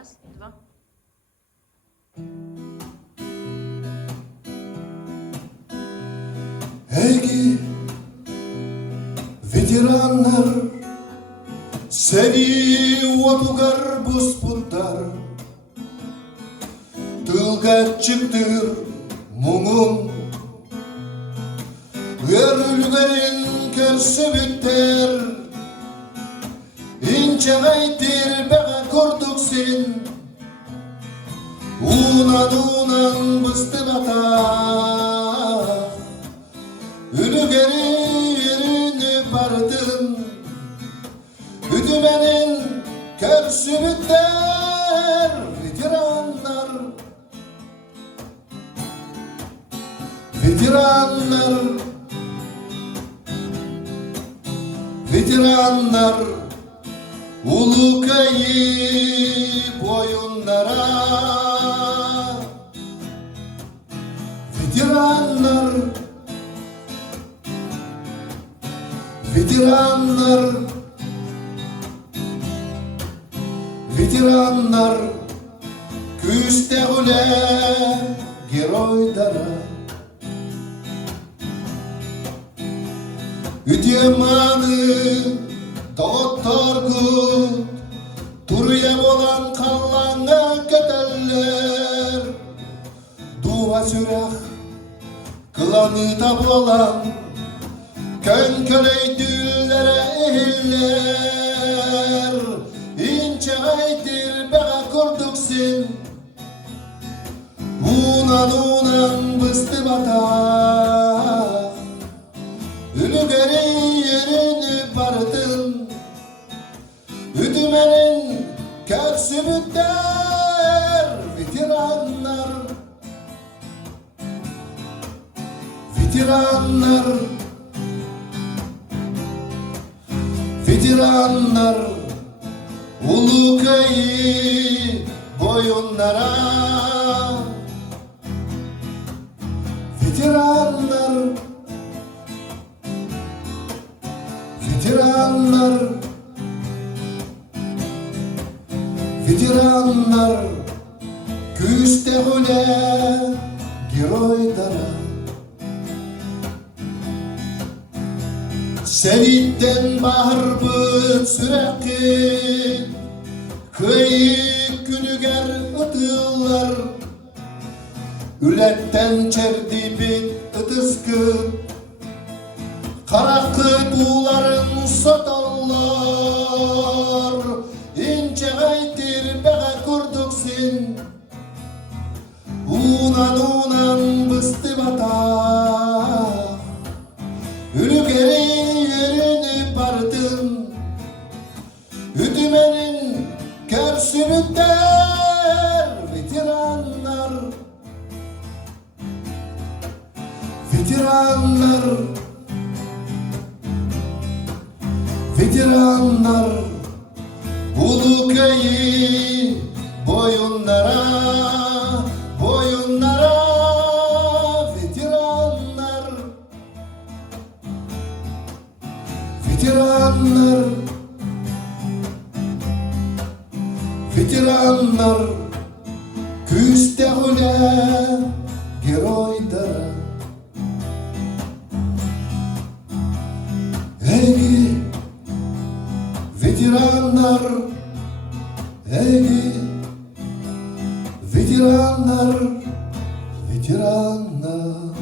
Раз, два. Ey ветеранlar, seni otugar busputlar, tılga çıktır mumum, örülgerin kersi biter, ince aytir bega korduk sen, unan bıstı bata, Ülügerini bardın, Üdümenin kersi biter, Veteranlar, veteranlar, veteranlar, ulu kayıp oyunlara, veteranlar, veteranlar, veteranlar, küste ule geroydara, üdyemanı doktorgu, turuya bolan kallana keteller, dua sürah, kılanı da bolan, Könkölöydüllere ehiller, ince aydır bega korduk sen, unan bıstı bata, Ülügerin yerini bardın, Üdümenin kersi biter, veteranlar, veteranlar, veteranlar, ulu kayıp boyunlara, veteranlar, veteranlar, veteranlar, küste hule geroydara, Sevitten bahar bıt sürekli, kıyık günüger ıtıllar, Ületten çerdi bit ıtıskı, Karakı buğların sotallar, İnce aydır bega kurduk sen, Unan bıstı bata, Ülügerin yerini bardın, Üdümenin kersi biter, veteranlar, veteranlar, veteranlar, ulu kayıp boyunlara, boyunlara, veteranlar, veteranlar, veteranlar, küste hule geroydara, ey veteranlar, ey veteranlar, veteranlar.